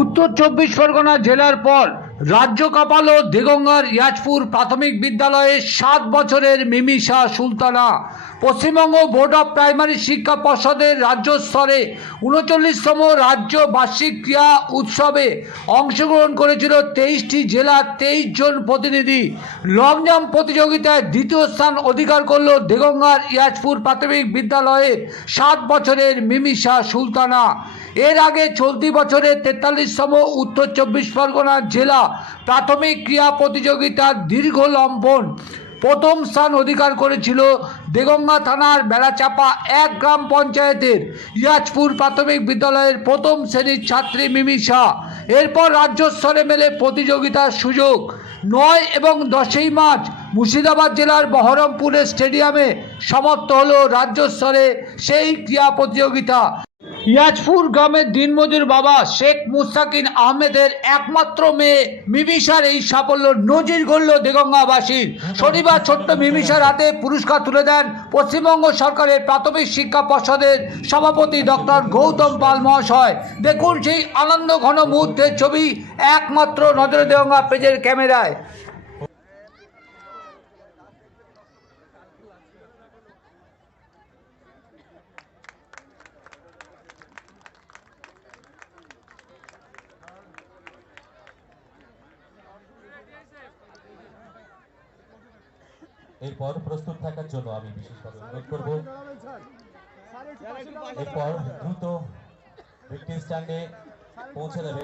উত্তর চব্বিশ পরগনা জেলার পর রাজ্য কাঁপালো দেগঙ্গার ইয়াজপুর প্রাথমিক বিদ্যালয়ের 7 বছরের Mimisha Sultana. Paschimbanga board of primary শিক্ষা পর্ষদের রাজ্য স্তরে 39তম রাজ্য বার্ষিক ক্রীড়া উৎসবে অংশগ্রহণ করেছিল 23টি জেলার 23 জন প্রতিনিধি। লং জাম্প প্রতিযোগিতায় দ্বিতীয় স্থান অধিকার করল দেগঙ্গার ইয়াজপুর প্রাথমিক বিদ্যালয়ের 7 বছরের মিমিষা সুলতানা। এর আগে চলতি বছরে 43তম উত্তর চব্বিশ পরগনা জেলা প্রাথমিক ক্রীড়া প্রতিযোগিতার দীর্ঘ লম্ফন প্রথম স্থান অধিকার করেছিল দেগঙ্গা থানার বেড়াচাপা 1 গ্রাম পঞ্চায়েতের ইয়াজপুর প্রাথমিক বিদ্যালয়ের প্রথম শ্রেণীর ছাত্রী মিমিষা। এরপর রাজ্য স্তরে মেলে প্রতিযোগিতার সুযোগ। 9 এবং 10ই মার্চ মুর্শিদাবাদ জেলার বহরমপুরের স্টেডিয়ামে সমাপ্ত হলো রাজ্য স্তরে সেই ক্রীড়া প্রতিযোগিতা। ইয়াজপুর গ্রামের দিনমজুর বাবা শেখ মুস্তাকিন আহমেদের একমাত্র মেয়ে মিমিষার এই সাফল্য নজির গড়ল দেগঙ্গাবাসীর। শনিবার ছোট্ট মিমিষার হাতে পুরস্কার তুলে দেন পশ্চিমবঙ্গ সরকারের প্রাথমিক শিক্ষা পর্ষদের সভাপতি ডক্টর গৌতম পাল মহাশয়। দেখুন সেই আনন্দ ঘন মুহূর্তের ছবি একমাত্র নজরে দেগঙ্গা পেজের ক্যামেরায়। এরপর প্রস্তুত থাকার জন্য আমি বিশেষভাবে অনুরোধ করব। এরপর দ্রুত ভিক্টরি স্ট্যান্ডে পৌঁছে দেবে।